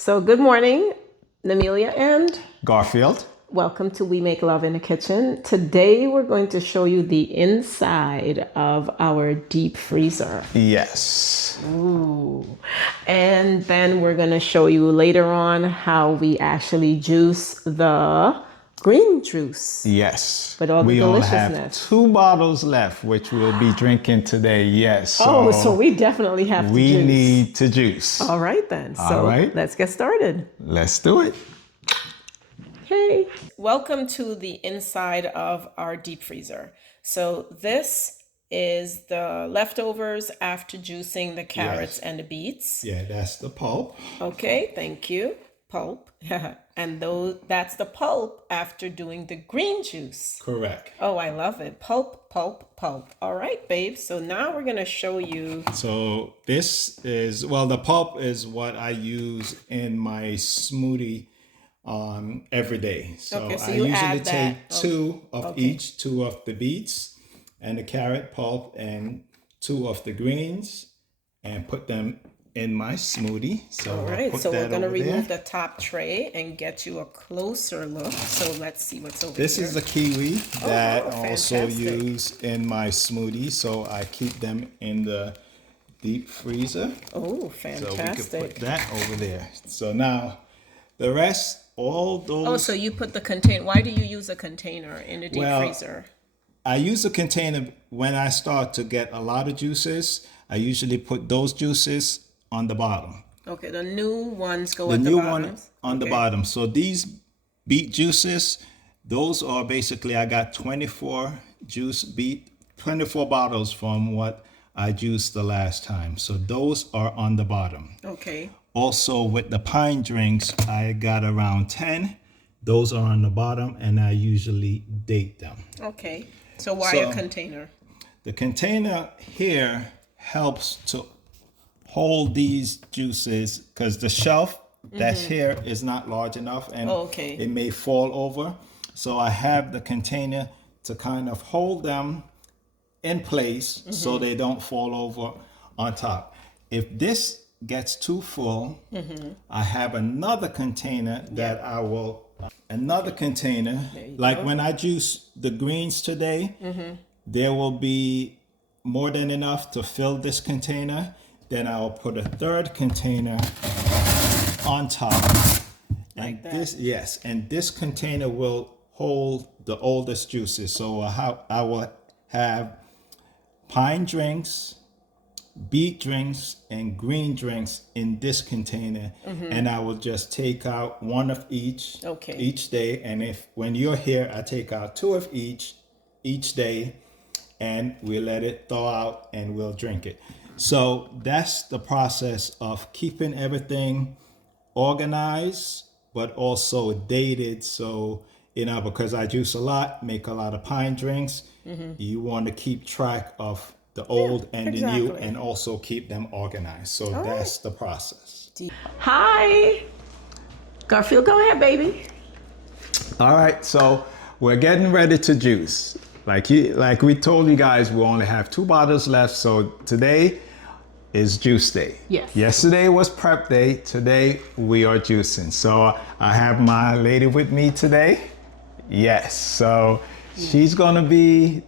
So, good morning, Namelia, and Garfield. welcome to We Make Love in the Kitchen. Today, we're going to show you the inside of our deep freezer. Yes. Ooh. And then we're going to show you later on how we actually juice the green juice. Yes. But all the we only have deliciousness. 2 bottles left, which we'll be drinking today. Yes. So we definitely have to we juice. need to juice. All right, then. So All right. let's get started. Let's do it. Hey, welcome to the inside of our deep freezer. So this is the leftovers after juicing the carrots and the beets. Yeah, that's the pulp. Okay, thank you. Pulp. And that's the pulp after doing the green juice. Correct. Oh, I love it. Pulp, pulp, pulp. All right, babe. So now we're going to show you. So this is, the pulp is what I use in my smoothie every day. So, Okay, so I you usually add take that. 2 of Okay. each, 2 of the beets and the carrot pulp and 2 of the greens and put them in my smoothie. So All I'll right, put so we're that going to over remove there. the top tray and get you a closer look. So let's see what's over This here. is the kiwi that wow, I also fantastic. use in my smoothie. So I keep them in the deep freezer. Oh, So we could fantastic. put that over there. So now the rest, all those. Oh, so you put the container. Why do you use a container in the deep Well, freezer? I use a container when I start to get a lot of juices. I usually put those juices on the bottom. Okay, the new ones go The at the new bottom. one on the bottom. So these beet juices, those are basically, I got 24 bottles from what I juiced the last time. So those are on the bottom. Okay. Also with the pine drinks, I got around 10. Those are on the bottom and I usually date them. Okay. So why So- a container? The container here helps to hold these juices because the shelf that's here is not large enough and Oh, okay. it may fall over. So I have the container to kind of hold them in place so they don't fall over on top. If this gets too full, I have another container that I will, like when I juice the greens today, there will be more than enough to fill this container. Then I'll put a third container on top. And this container will hold the oldest juices. So I will have pine drinks, beet drinks, and green drinks in this container. And I will just take out 1 of each Okay. each day. And when you're here, I take out 2 of each day and we let it thaw out and we'll drink it. So that's the process of keeping everything organized, but also dated. So, because I juice a lot, make a lot of pine drinks, you want to keep track of the old and the new exactly. and also keep them organized. So that's the process. Hi. Garfield, go ahead, baby. All right, so we're getting ready to juice. Like we told you guys, we only have 2 bottles left. So today is juice day. Yes. Yesterday was prep day. Today we are juicing. So I have my lady with me today. Yes. So she's gonna be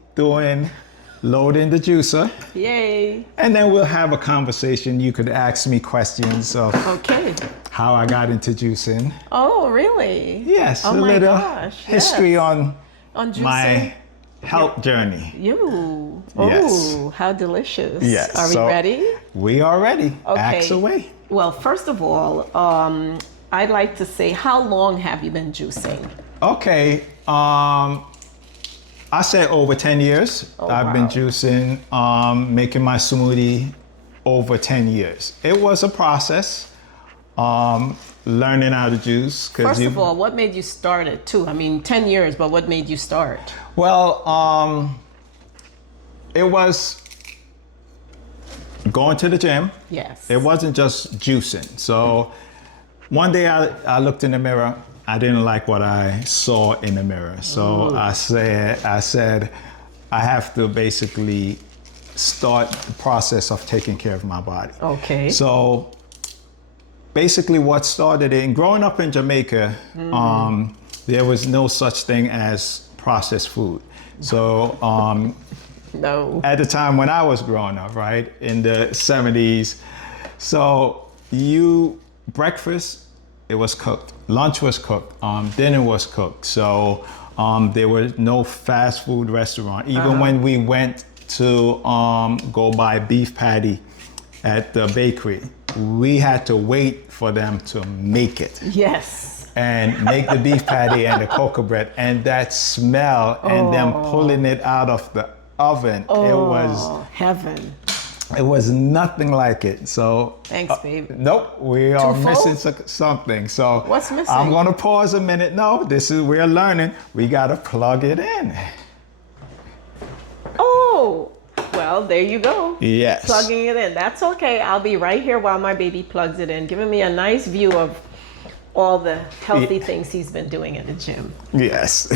loading the juicer. Yay. And then we'll have a conversation. You could ask me questions of Okay. how I got into juicing. Oh, really? Yes, Oh a my little gosh, history yes. on On juicing? my health journey. You. Oh, Yes. how delicious. Yes. Are we so ready? We are ready. Okay. Axe away. Well, first of all, I'd like to say, how long have you been juicing? Okay. I say over 10 years. I've been wow. juicing, making my smoothie over 10 years. It was a process, learning how to juice. First of all, what made you start it too? I mean, 10 years, but what made you start? Well, it was going to the gym. Yes. It wasn't just juicing. So one day I looked in the mirror. I didn't like what I saw in the mirror. So I said, I have to basically start the process of taking care of my body. Okay. So basically what started it, and growing up in Jamaica, there was no such thing as processed food. So No. at the time when I was growing up, right, in the 70s, so breakfast, it was cooked. Lunch was cooked. Dinner was cooked. So there was no fast food restaurant. Even when we went to go buy beef patty at the bakery, we had to wait for them to make it. Yes. And make the beef patty and the cocoa bread, and that smell and them pulling it out of the oven, Heaven. it was nothing like it. So Thanks, babe. nope, we are full? missing something. So What's missing? I'm gonna pause a minute. No, we're learning. We gotta plug it in. Oh, well, there you go. Yes. Plugging it in. That's okay. I'll be right here while my baby plugs it in, giving me a nice view of all the healthy things he's been doing at the gym. Yes.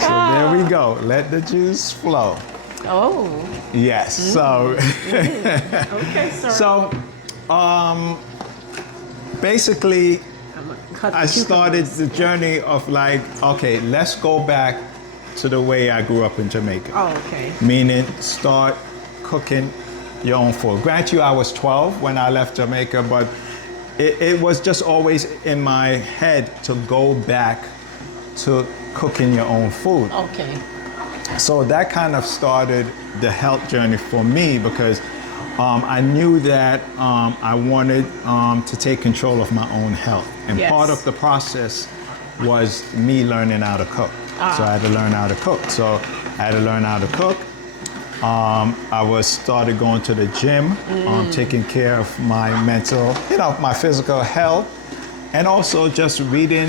So there we go. Let the juice flow. Oh, Yes. So okay, sir. so basically I'm gonna cut the I started cucumbers. the journey of like, okay, let's go back to the way I grew up in Jamaica. Oh, okay. Meaning start cooking your own food. Grant you, I was 12 when I left Jamaica, but it was just always in my head to go back to cooking your own food. Okay. So that kind of started the health journey for me because I knew that I wanted to take control of my own health. And Yes. part of the process was me learning how to cook. So I had to learn how to cook. So I had to learn how to cook. I started going to the gym, taking care of my mental, my physical health, and also just reading,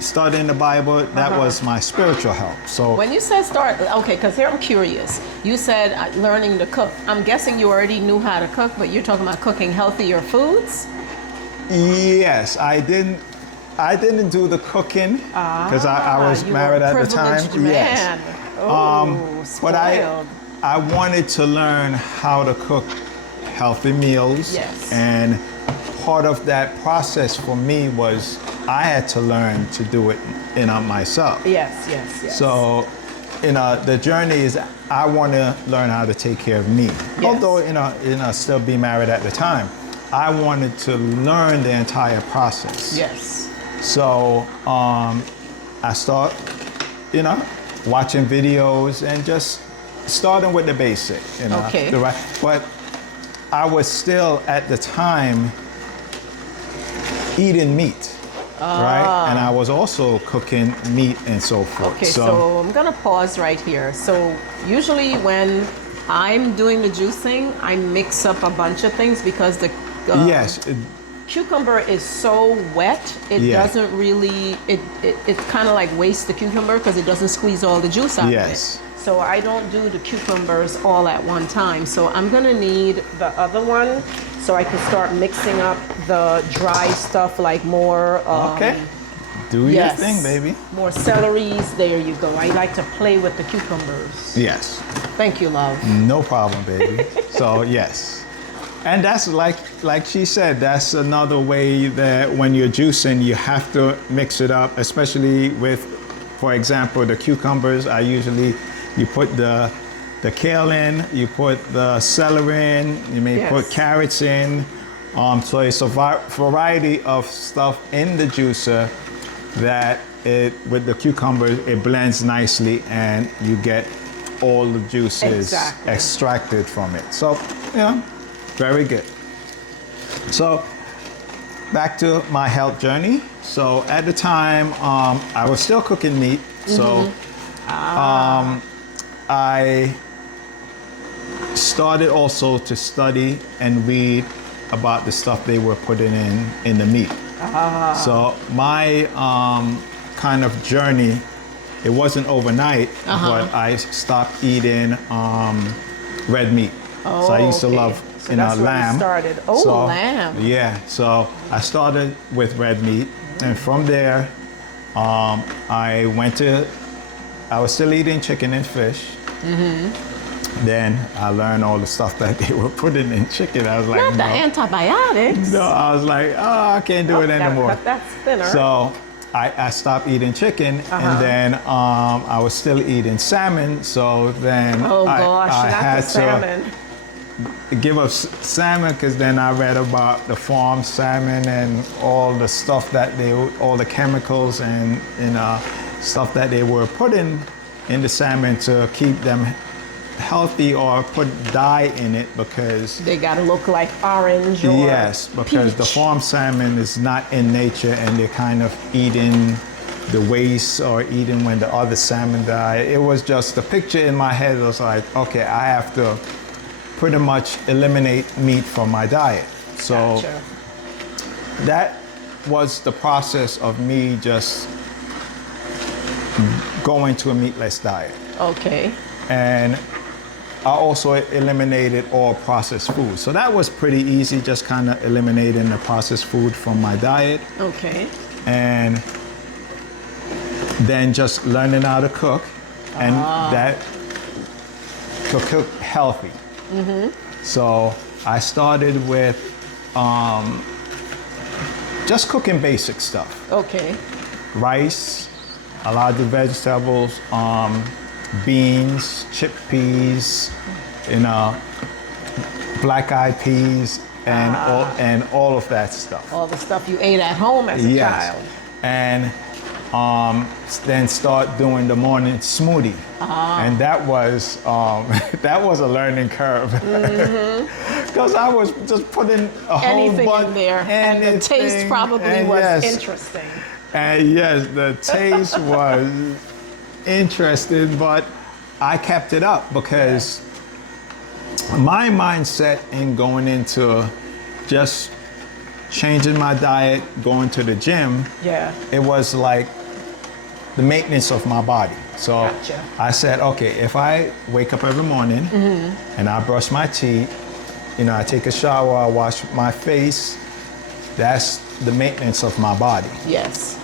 studying the Bible. That was my spiritual health. So When you said start, okay, because here I'm curious. You said learning to cook. I'm guessing you already knew how to cook, but you're talking about cooking healthier foods? yes, I didn't do the cooking because I was you married were a at the time. privileged man. Oh, But spoiled. I wanted to learn how to cook healthy meals. Yes. And part of that process for me was I had to learn to do it myself. Yes, yes, yes. So, the journey is I want to learn how to take care of me. Although, still be married at the time, I wanted to learn the entire process. Yes. So, I start, watching videos and just starting with the basic, Okay. But I was still at the time eating meat, right? And I was also cooking meat and so forth. Okay, so I'm gonna pause right here. So usually when I'm doing the juicing, I mix up a bunch of things because the yes, cucumber is so wet, it Yeah. doesn't really, it kind of like wastes the cucumber because it doesn't squeeze all the juice out Yes. of it. So I don't do the cucumbers all at one time. So I'm gonna need the other one so I can start mixing up the dry stuff like more. Okay. Do your thing, baby. More celeries. There you go. I like to play with the cucumbers. Yes. Thank you, love. No problem, baby. So yes. And that's like she said, that's another way that when you're juicing, you have to mix it up, especially with, for example, the cucumbers. You put the kale in, you put the celery in, you may Yes. put carrots in. So it's a variety of stuff in the juicer that with the cucumbers, it blends nicely and you get all the juices Exactly. extracted from it. So, very good. So, back to my health journey. So, at the time, I was still cooking meat. So, I started also to study and read about the stuff they were putting in the meat. So, my kind of journey, it wasn't overnight, but I stopped eating red meat. So I used to okay. love So that's where you lamb. started. Oh, So, lamb. Yeah, so I started with red meat, and from there, I was still eating chicken and fish. Then I learned all the stuff that they were putting in chicken. I was like, Not the no. antibiotics. No, I was like, oh, I can't do it Gotta anymore. cut that thinner. So I stopped eating chicken, and then I was still eating salmon. So then Oh gosh, I not had the salmon. to give up salmon, because then I read about the farm salmon and all the stuff that all the chemicals and stuff that they were putting in the salmon to keep them healthy, or put dye in it because They gotta look like orange or yes, because the peach. farm salmon is not in nature, and they're kind of eating the waste or eating when the other salmon die. It was just the picture in my head was like, okay, I have to pretty much eliminate meat from my diet. So Gotcha. that was the process of me just going to a meatless diet. Okay. And I also eliminated all processed food. So that was pretty easy, just kind of eliminating the processed food from my diet. Okay. And then just learning how to cook, and that to cook healthy. So I started with just cooking basic stuff. Okay. Rice, a lot of the vegetables, beans, chickpeas, black-eyed peas, and all of that stuff. All the stuff you ate at home as a child. And then start doing the morning smoothie, and that was that was a learning curve, because I was just putting a Anything whole bunch in there, and the taste anything, probably and was yes, interesting. and yes, the taste was interesting, but I kept it up because my mindset in going into just changing my diet, going to the gym, Yeah. it was like the maintenance of my body. So Gotcha. I said, okay, if I wake up every morning and I brush my teeth, I take a shower, I wash my face, that's the maintenance of my body. Yes.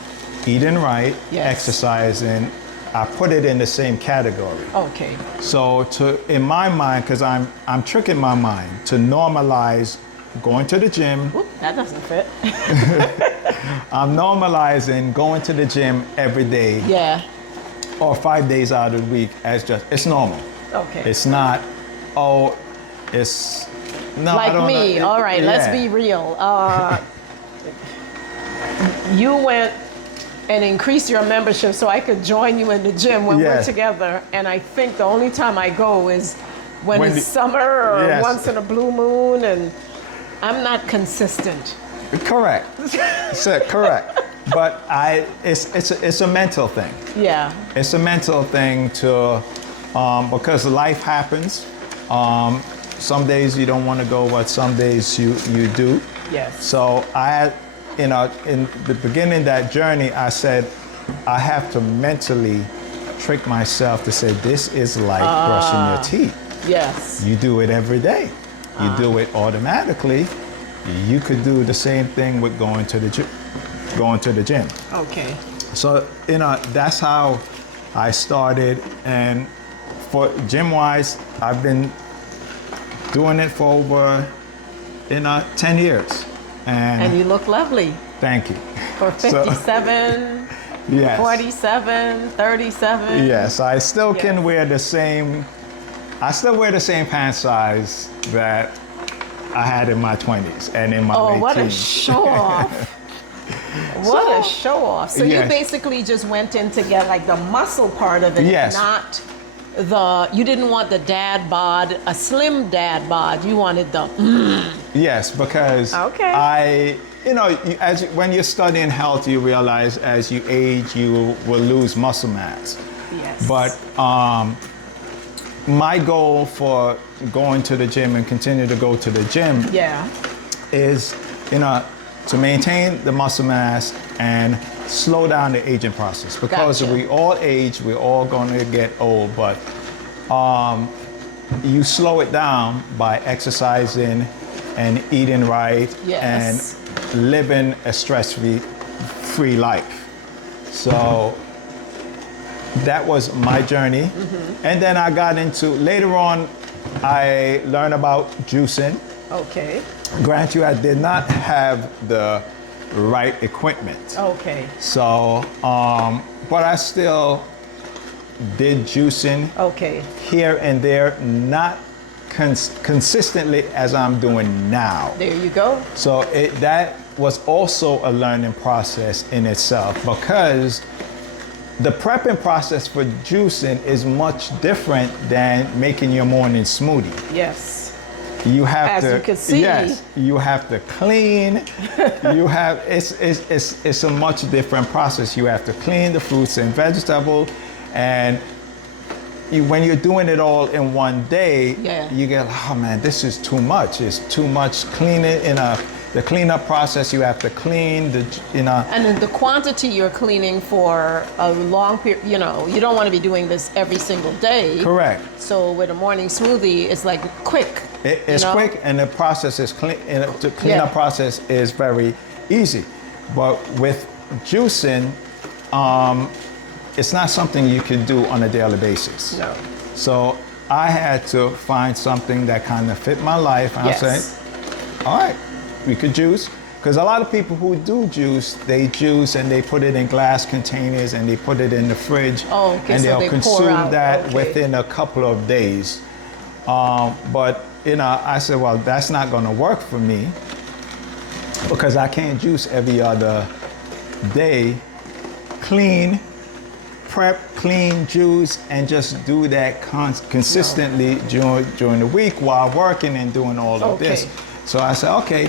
Eating right, Yes. exercising, I put it in the same category. Okay. So in my mind, because I'm tricking my mind to normalize going to the gym. Oop, that doesn't fit. I'm normalizing going to the gym every day Yeah. or 5 days out of the week as it's normal. Okay. It's not, it's, no, I Like don't me. know. All right, let's Yeah. be real. You went and increased your membership so I could join you in the gym when we're Yes. together. And I think the only time I go is when When it's the- summer or Yes. once in a blue moon, and I'm not consistent. Correct. Correct. But it's a mental thing. Yeah. It's a mental thing to, because life happens. Some days you don't want to go, but some days you do. Yes. So in the beginning of that journey, I said, I have to mentally trick myself to say, this is like brushing your teeth. Yes. You do it every day. You do it automatically. You could do the same thing with going to the gym. Okay. So, that's how I started. And for gym-wise, I've been doing it for over 10 years. And you look lovely. Thank you. For 57, Yes. 47, 37. Yes, I still can Yes. wear the same pant size that I had in my 20s and in my Oh, late what a teens. show off. What a show off. So you Yes. basically just went in to get like the muscle part of it, Yes. not you didn't want the dad bod, a slim dad bod. You wanted the, Yes, because Okay. when you're studying health, you realize as you age, you will lose muscle mass. yes. But my goal for going to the gym and continue to go to the gym Yeah. is, to maintain the muscle mass and slow down the aging process. Because Gotcha. we all age, we're all going to get old, but you slow it down by exercising and eating right Yes. and living a stress-free life. So that was my journey. And then I got into, later on, I learned about juicing. Okay. Grant you, I did not have the right equipment. Okay. So, but I still did juicing Okay. here and there, not consistently as I'm doing now. There you go. So that was also a learning process in itself, because the prepping process for juicing is much different than making your morning smoothie. Yes. You have As to, you can see. yes, you have to clean. It's a much different process. You have to clean the fruits and vegetables, and when you're doing it all in one day, Yeah. you get, oh man, this is too much. It's too much cleaning the cleanup process. You have to clean And then the quantity you're cleaning for a long period, you don't want to be doing this every single day. Correct. So with a morning smoothie, it's like quick. It's quick, and the process is clean. The cleanup Yeah. process is very easy. But with juicing, it's not something you can do on a daily basis. No. So I had to find something that kind of fit my life. And Yes. I said, all right, we could juice. Because a lot of people who do juice, they juice and they put it in glass containers and they put it in the fridge. Oh, okay, and so they'll they pour consume out. that Okay. within a couple of days. But I said, well, that's not going to work for me, because I can't juice every other day. Prep, clean, juice, and just do that consistently during the week while working and doing all of this. Okay. So I said, okay,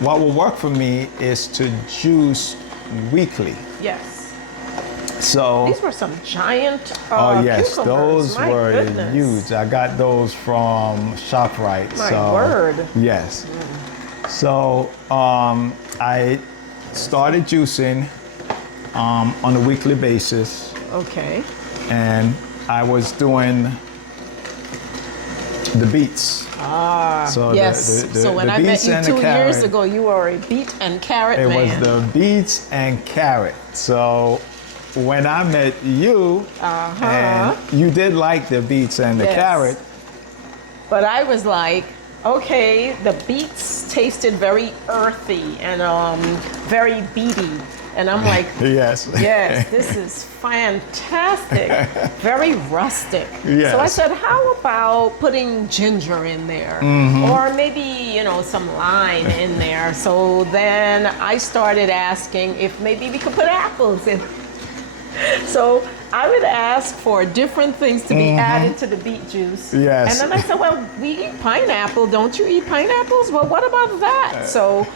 what will work for me is to juice weekly. Yes. So, These were some giant oh yes, cucumbers. those My were goodness. huge. I got those from ShopRite. My so, word. Yes. So I started juicing on a weekly basis, Okay. and I was doing the beets. So Yes. So when I met beets you and the 2 years carrot. ago, you were a beet and carrot It man. was the beets and carrot. So when I met you, and you did like the beets and the Yes. carrot. But I was like, okay, the beets tasted very earthy and very beety. And I'm like, Yes. yes, this is fantastic. Very rustic. Yes. So I said, how about putting ginger in there? Or maybe, some lime in there. So then I started asking if maybe we could put apples in. So I would ask for different things to be added to the beet juice. Yes. And then I said, well, we eat pineapple. Don't you eat pineapples? Well, what about that? So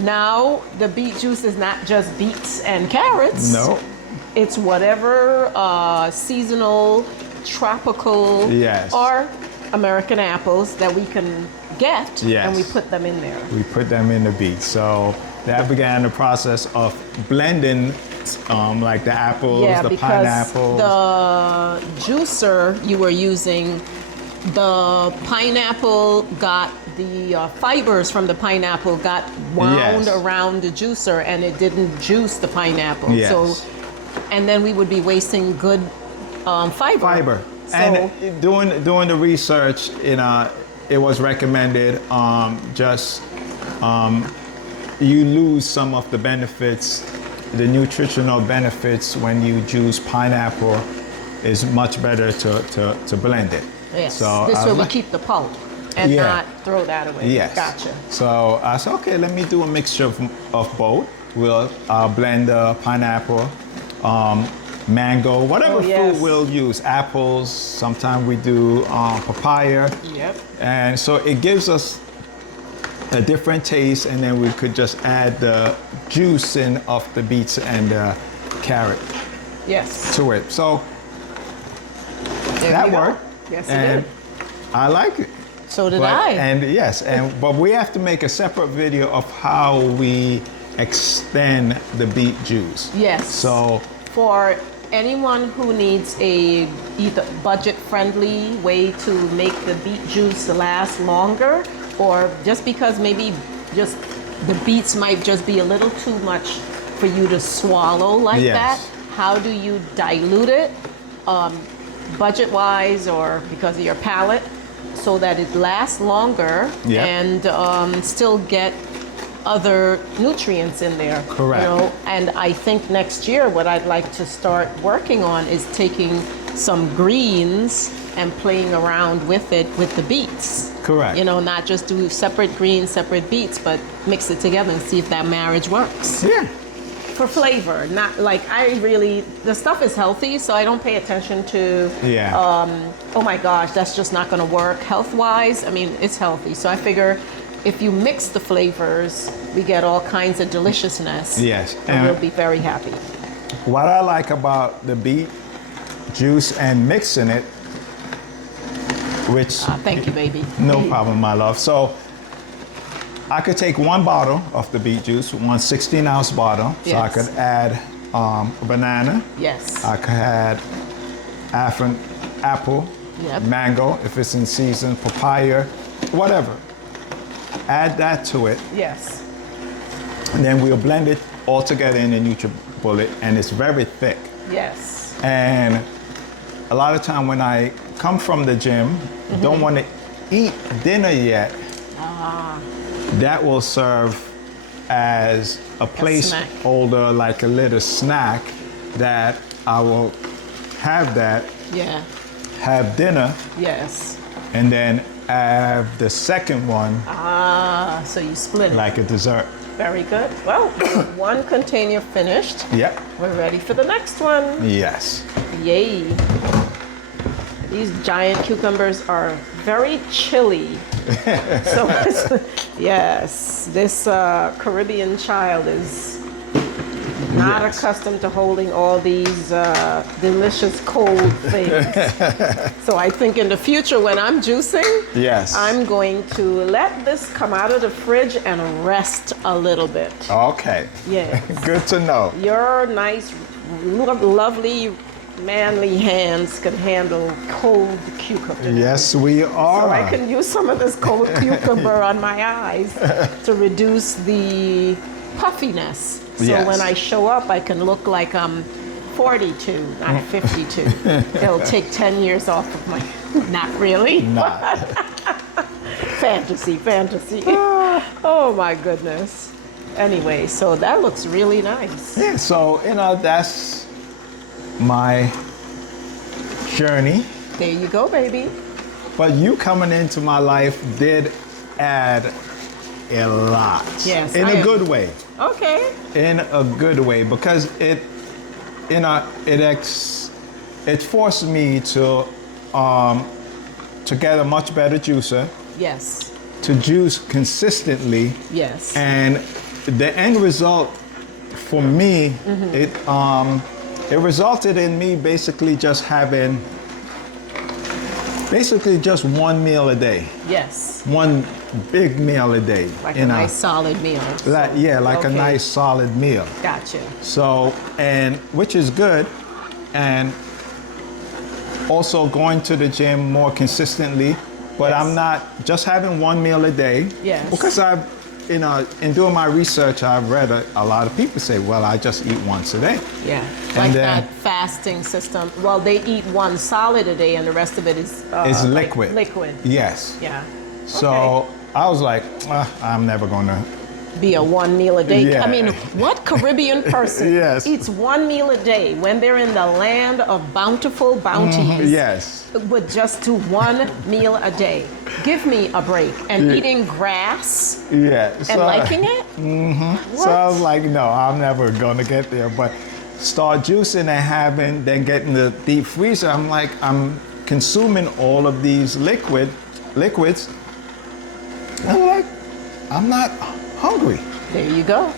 now the beet juice is not just beets and carrots. No. It's whatever seasonal, tropical, Yes. or American apples that we can get, Yes. and we put them in there. We put them in the beets. So that began the process of blending, like the apples, Yeah, the because pineapples. the juicer you were using, the pineapple got the fibers from the pineapple got wound Yes. around the juicer, and it didn't juice the pineapple. Yes. So, and then we would be wasting good fiber. So, And doing the research, it was recommended you lose some of the benefits, the nutritional benefits when you juice pineapple. Is much better to blend it. yes, So this I way we like- keep the pulp and Yeah. not throw that away. Yes. Gotcha. So I said, okay, let me do a mixture of both. We'll blend pineapple, mango, whatever Oh, yes. fruit we'll use. Apples. Sometimes we do papaya. Yep. And so it gives us a different taste, and then we could just add the juicing of the beets and the carrot Yes. to it. So There that you go. worked. Yes, it And did. I like it. So did But- I. And yes, but we have to make a separate video of how we extend the beet juice. Yes. So For anyone who needs a either budget-friendly way to make the beet juice last longer, or just because maybe just the beets might just be a little too much for you to swallow like Yes. that, how do you dilute it, budget-wise or because of your palate? so that it lasts longer Yeah. and still get other nutrients in there. Correct. You know, and I think next year what I'd like to start working on is taking some greens and playing around with it with the beets. Correct. You know, not just do separate greens, separate beets, but mix it together and see if that marriage works. Yeah. For flavor, not like the stuff is healthy, so I don't pay attention to, Yeah. oh my gosh, that's just not gonna work health-wise. I mean, it's healthy. So I figure if you mix the flavors, we get all kinds of deliciousness. Yes. And we'll be very happy. What I like about the beet juice and mixing it, which Thank you, baby. no problem, my love. So I could take one bottle of the beet juice, one 16-ounce bottle. So I Yes. could add a banana. Yes. I could add apple, Yep. mango, if it's in season, papaya, whatever. Add that to it. Yes. And then we'll blend it all together in a NutriBullet, and it's very thick. Yes. And a lot of time when I come from the gym, don't want to eat dinner yet, that will serve as a snack. placeholder, like a little snack that I will have that, Yeah. have dinner, Yes. and then have the second one So you split it. like a dessert. Very good. Well, one container finished. Yep. We're ready for the next one. Yes. Yay. These giant cucumbers are very chilly. So, yes, this Caribbean child is not Yes. accustomed to holding all these delicious cold things. So I think in the future when I'm juicing, Yes. I'm going to let this come out of the fridge and rest a little bit. Okay. Yes. Good to know. Your nice, lovely, manly hands can handle cold cucumber. Yes, we are. So I can use some of this cold cucumber on my eyes to reduce the puffiness. So Yes. when I show up, I can look like I'm 42, not 52. It'll take 10 years off of my, not really. Not. Fantasy. Oh my goodness. Anyway, so that looks really nice. Yeah, so, that's my journey. There you go, baby. But you coming into my life did add a lot. Yes, In I a am- good way. Okay. In a good way, because it forced me to get a much better juicer, Yes. to juice consistently, Yes. and the end result for me, it resulted in me basically just having just one meal a day, Yes. one big meal a day. Like a nice solid meal. Like a Okay. nice solid meal. Gotcha. So, and which is good, and also going to the gym more consistently, but Yes. I'm not just having one meal a day. Yes. Because in doing my research, I've read a lot of people say, well, I just eat once a day. Yeah. And Like then- that fasting system. Well, they eat one solid a day and the rest of it is It's like liquid. liquid. Yes. Yeah. So Okay. I was like, I'm never gonna. Be a one meal a day. Yeah. I mean, what Caribbean person Yes. eats one meal a day when they're in the land of bountiful bounties? Yes. Would just do one meal a day. Give me a break. And eating grass Yeah. and liking it? So I was like, no, I'm never gonna get there. But start juicing and then getting the deep freezer. I'm like, I'm consuming all of these liquids. I'm like, I'm not hungry. There you go.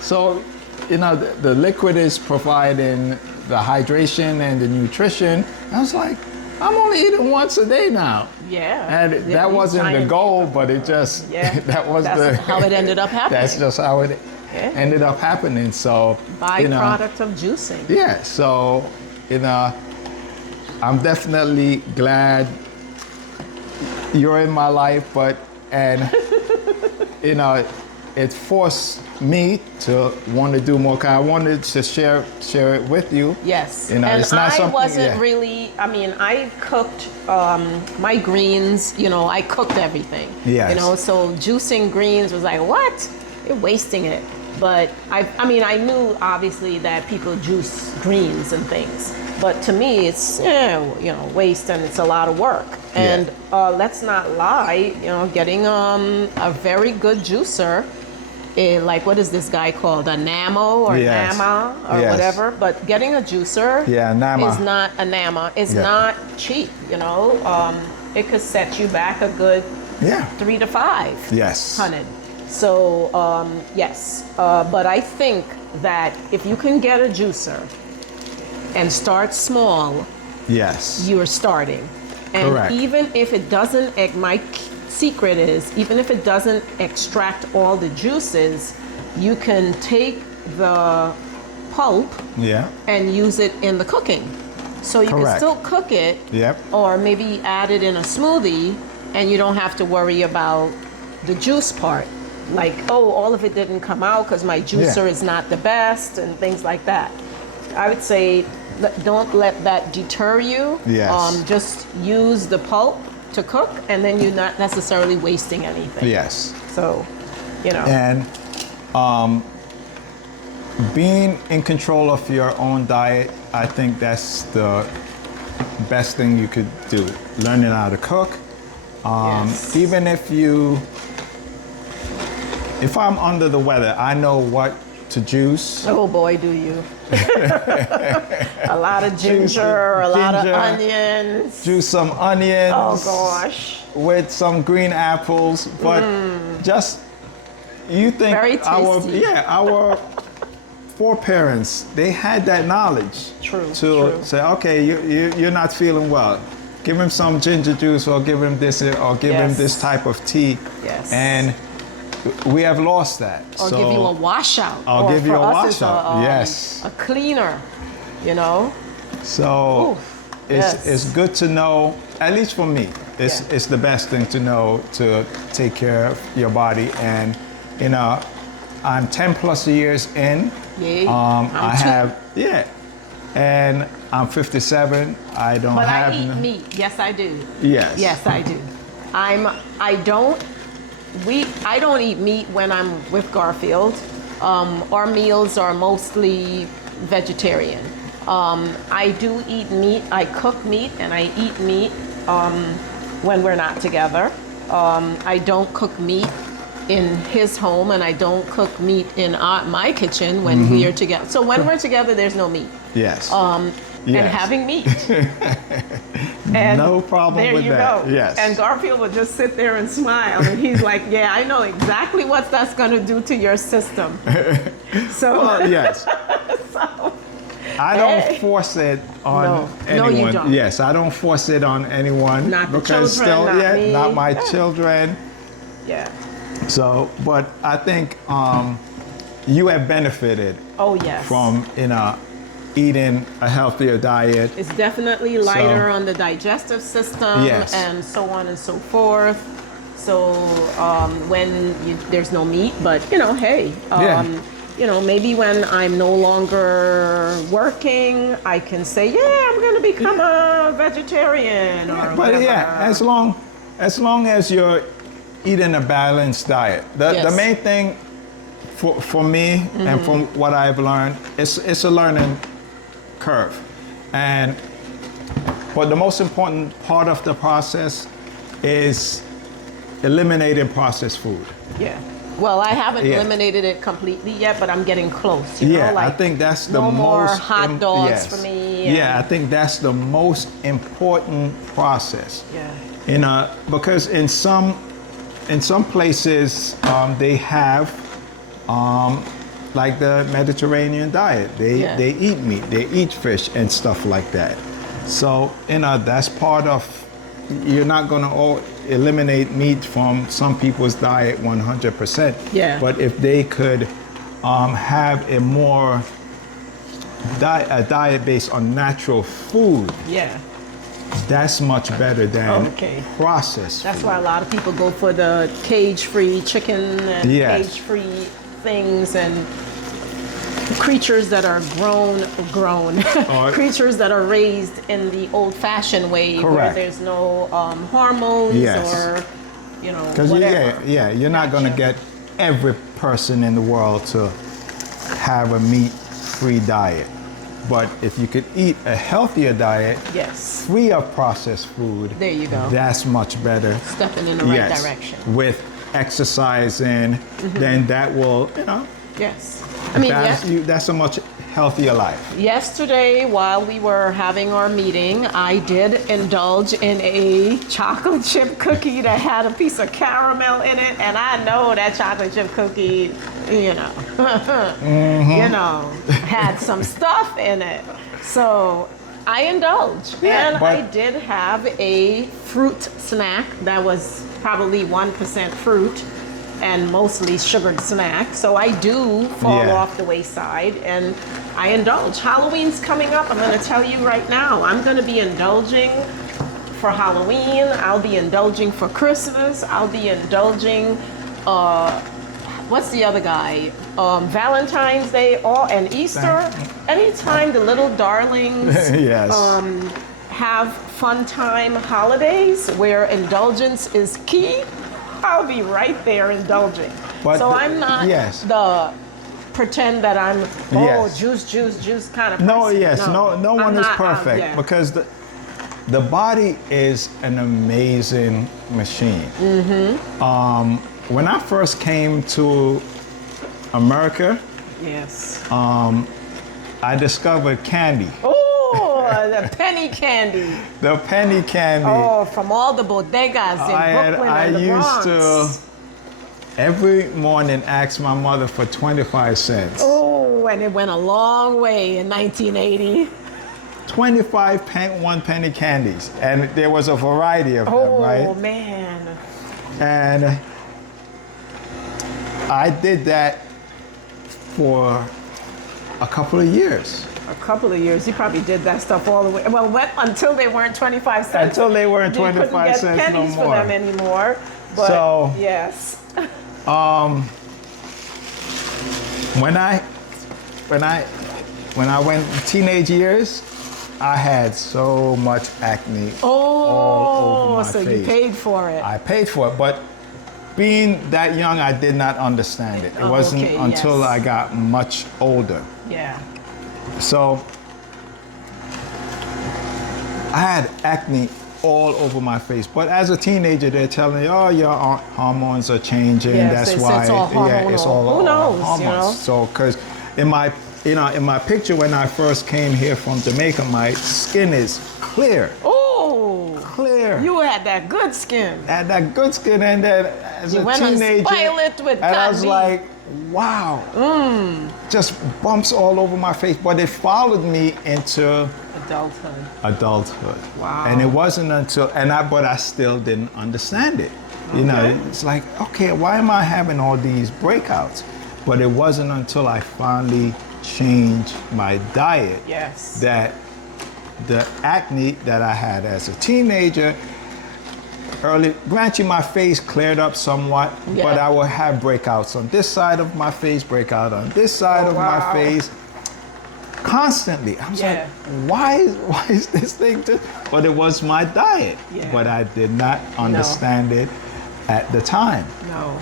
So, the liquid is providing the hydration and the nutrition. I was like, I'm only eating once a day now. Yeah. And Yeah, that these wasn't the giant- goal, but it just, Yeah. that's how it ended up happening. That's just how it Yeah. ended up happening. So, Byproduct of juicing. yeah, so, I'm definitely glad you're in my life, and it forced me to want to do more. 'Cause I wanted to share it with you. Yes. You know, and it's not I something- wasn't yeah. really, I mean, I cooked my greens, you know, I cooked everything. Yes. You know, so juicing greens was like, what? You're wasting it. But I mean, I knew obviously that people juice greens and things. But to me, it's, you know, waste and it's a lot of work. And let's not lie, you know, getting a very good juicer, like what is this guy called, a Namo or Yes. Nama or Yes. whatever, but getting a juicer Nama. is not a Nama, is Yeah. not cheap, you know. It could set you back a good Yeah. 3 to 5 Yes. hundred. So yes, but I think that if you can get a juicer and start small, Yes. you are starting. And Correct. even if it doesn't, my secret is, even if it doesn't extract all the juices, you can take the pulp Yeah. and use it in the cooking. So you can Correct. still cook it, Yep. or maybe add it in a smoothie, and you don't have to worry about the juice part. Like, oh, all of it didn't come out because my juicer is not the best, and things like that. I would say, don't let that deter you. Yes. Just use the pulp to cook, and then you're not necessarily wasting anything. Yes. So, you know. And being in control of your own diet, I think that's the best thing you could do. Learning how to cook. Yes. Even if I'm under the weather, I know what to juice. Oh boy, do you. A lot of ginger, a lot of Ginger. onions. Juice some onions. Oh gosh. With some green apples, but just you think Very tasty. our foreparents, they had that knowledge True, to true. say, okay, you're not feeling well, give him some ginger juice or give him this or give him Yes. this type of tea. Yes. And we have lost that. Or So give you a washout. I'll Or give you for a us, it's washout. Yes. A cleaner, you know? So Oof, it's yes. it's good to know, at least for me, Yeah. it's the best thing to know to take care of your body. And you know, I'm 10 plus years in. Yeah, I I'm too. have and I'm 57. I don't But have I eat meat. Yes, I do. Yes. Yes, I do. I don't eat meat when I'm with Garfield. Our meals are mostly vegetarian. I do eat meat. I cook meat and I eat meat when we're not together. I don't cook meat in his home, and I don't cook meat in my kitchen when we are together. So when we're together, there's no meat. Yes. And Yes. having meat. And No problem there with you that. go. Yes. And Garfield would just sit there and smile, and he's like, "Yeah, I know exactly what that's going to do to your system." So, Well, yes. I don't Hey. force it on No, anyone. you don't. Yes, I don't force it on anyone. Not the because children, still, not me. not my Yeah. children. yeah. So, but I think you have benefited Oh yes. from eating a healthier diet. It's definitely lighter on the digestive system, Yes. and so on and so forth. So when there's no meat, but hey, Yeah. maybe when I'm no longer working, I can say, yeah, I'm going to become a vegetarian or But whatever. yeah, as long as you're eating a balanced diet. The Yes. main thing for me and from what I've learned, it's a learning curve. But the most important part of the process is eliminating processed food. Yeah. Well, I haven't Yeah. eliminated it completely yet, but I'm getting close. You Yeah, know, like I think that's the no most more hot dogs yes. for me. Yeah, I think that's the most important process. Yeah. Because in some places they have like the Mediterranean diet. They eat meat, they eat fish and stuff like that. So that's part of. You're not going to eliminate meat from some people's diet 100%. Yeah. But if they could have a more a diet based on natural food, Yeah. That's much better than Okay. processed That's food. why a lot of people go for the cage-free chicken and Yes. cage-free things and creatures that are grown, creatures that are raised in the old-fashioned way, where Correct. there's no hormones Yes. or, Because whatever. you're not going to Gotcha. get every person in the world to have a meat-free diet. But if you could eat a healthier diet, Yes, free of processed food, there you go. that's much better. Stepping in the right direction. With exercising, then that will, Yes. I mean, that's a much healthier life. yesterday, while we were having our meeting, I did indulge in a chocolate chip cookie that had a piece of caramel in it, and I know that chocolate chip cookie, had some stuff in it. So I indulged, Yeah, and but- I did have a fruit snack that was probably 1% fruit and mostly sugared snack. So I do fall Yeah. off the wayside and I indulge. Halloween's coming up. I'm going to tell you right now. I'm going to be indulging for Halloween. I'll be indulging for Christmas. I'll be indulging, what's the other guy? Valentine's Day and Easter. Anytime the little darlings Yes. have fun time holidays where indulgence is key, I'll be right there indulging. But so the- I'm not yes. the pretend that I'm Yes. juice kind of person. No, yes, no I'm one is not out perfect there. because the body is an amazing machine. When I first came to America, Yes. I discovered candy, Oh, the penny candy. the penny candy. Oh, from all the bodegas in Brooklyn I and the used Bronx. to every morning ask my mother for 25 cents. Oh, and it went a long way in 1980. 25 1 penny candies, and there was a variety of them, Oh right? man. And I did that for a couple of years. A couple of years, you probably did that stuff all the way. Well, until they weren't 25 cents. Until they weren't You couldn't 25 get cents no pennies for more. them anymore. But So- yes. When I went teenage years, I had so much acne all over my so face. you paid for it. I paid for it, but being that young, I did not understand it. It wasn't okay, until yes. I got much older. Yeah. So I had acne all over my face. But as a teenager, they're telling you, oh, your hormones are changing. Yes, That's it's why. all it's hormonal. all Who knows, hormones. you know? So, because in my picture when I first came here from Jamaica, my skin is clear, Oh, clear. you had that good skin. Had that good skin, and then as You a went and teenager, spoiled it with and I was candy. like, wow, just bumps all over my face. But it followed me into adulthood. Wow. And it wasn't until but I still didn't understand it. You know, Okay. it's like, okay, why am I having all these breakouts? But it wasn't until I finally changed my diet Yes. that the acne that I had as a teenager, granted my face cleared up somewhat, Yeah. but I would have breakouts on this side of my face, breakout on this side of my wow. face, constantly. I was Yeah. like, why is this thing just? But it was my diet, Yeah. but I did not understand it at the time. No.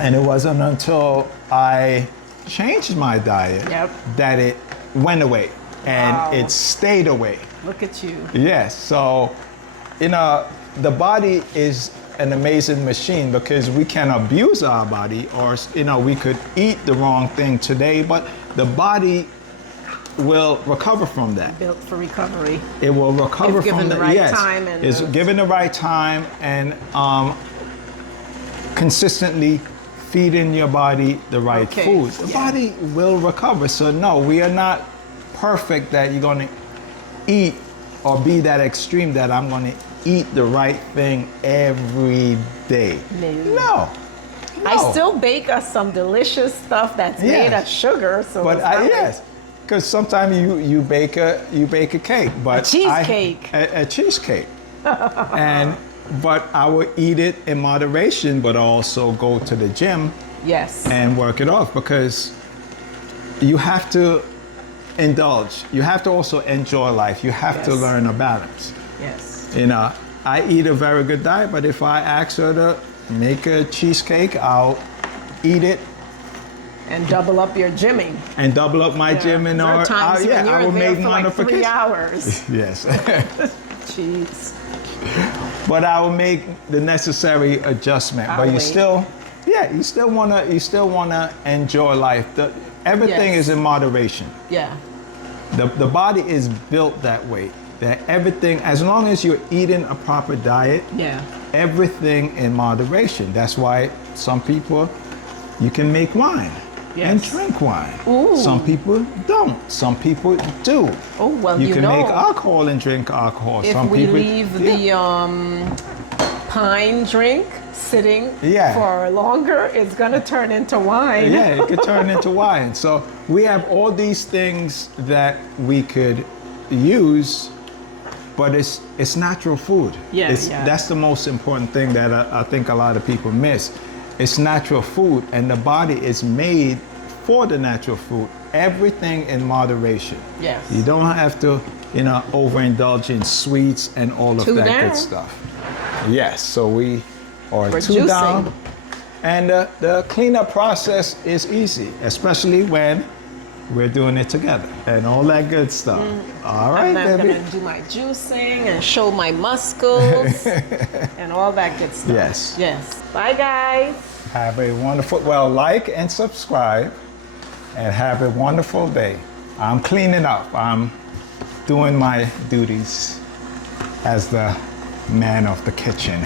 And it wasn't until I changed my diet Yep. that it went away and Wow. it stayed away. Look at you. Yes, so the body is an amazing machine because we can abuse our body, or we could eat the wrong thing today, but the body will recover from that. Built for recovery. It will recover If given from the that. right Yes, time and it's the- given the right time and consistently feeding your body the right Okay, foods. The yeah. body will recover. So no, we are not perfect that you're going to eat or be that extreme that I'm going to eat the right thing every day. No. I still bake us some delicious stuff that's made Yes. of sugar. So But it's not like- yes, because sometimes you bake a cake, but cheesecake. a cheesecake, but I will eat it in moderation, but also go to the gym Yes. and work it off, because you have to indulge. You have to also enjoy life. You have to Yes. learn a balance. Yes. You know, I eat a very good diet, but if I ask her to make a cheesecake, I'll eat it And double up your gymming. and double up my gym, and There are times when I you're will there make for like 3 modifications. hours. Yes. Jeez. But I will make the necessary adjustment. But I'll you wait. still wanna enjoy life. Everything Yes. is in moderation. Yeah. The body is built that way. That everything, as long as you're eating a proper diet, Yeah. everything in moderation. That's why some people, you can make wine and Yes. drink wine. Ooh. Some people don't. Some people do. Oh, well, You you can know. make alcohol and drink alcohol. If Some we people, leave the pine drink sitting Yeah. for longer, it's gonna turn into wine. yeah, it could turn into wine. So we have all these things that we could use, but it's natural food. Yeah, It's, yeah. That's the most important thing that I think a lot of people miss. It's natural food, and the body is made for the natural food. Everything in moderation. Yes. You don't have to, overindulge in sweets and all of Two that down. good stuff. Yes, so we are We're 2 juicing. down. And the cleanup process is easy, especially when we're doing it together and all that good stuff. All right, And I'm baby. gonna do my juicing and show my muscles and all that good stuff. Yes. Yes. Bye, guys. Have a wonderful, like and subscribe, and have a wonderful day. I'm cleaning up. I'm doing my duties as the man of the kitchen.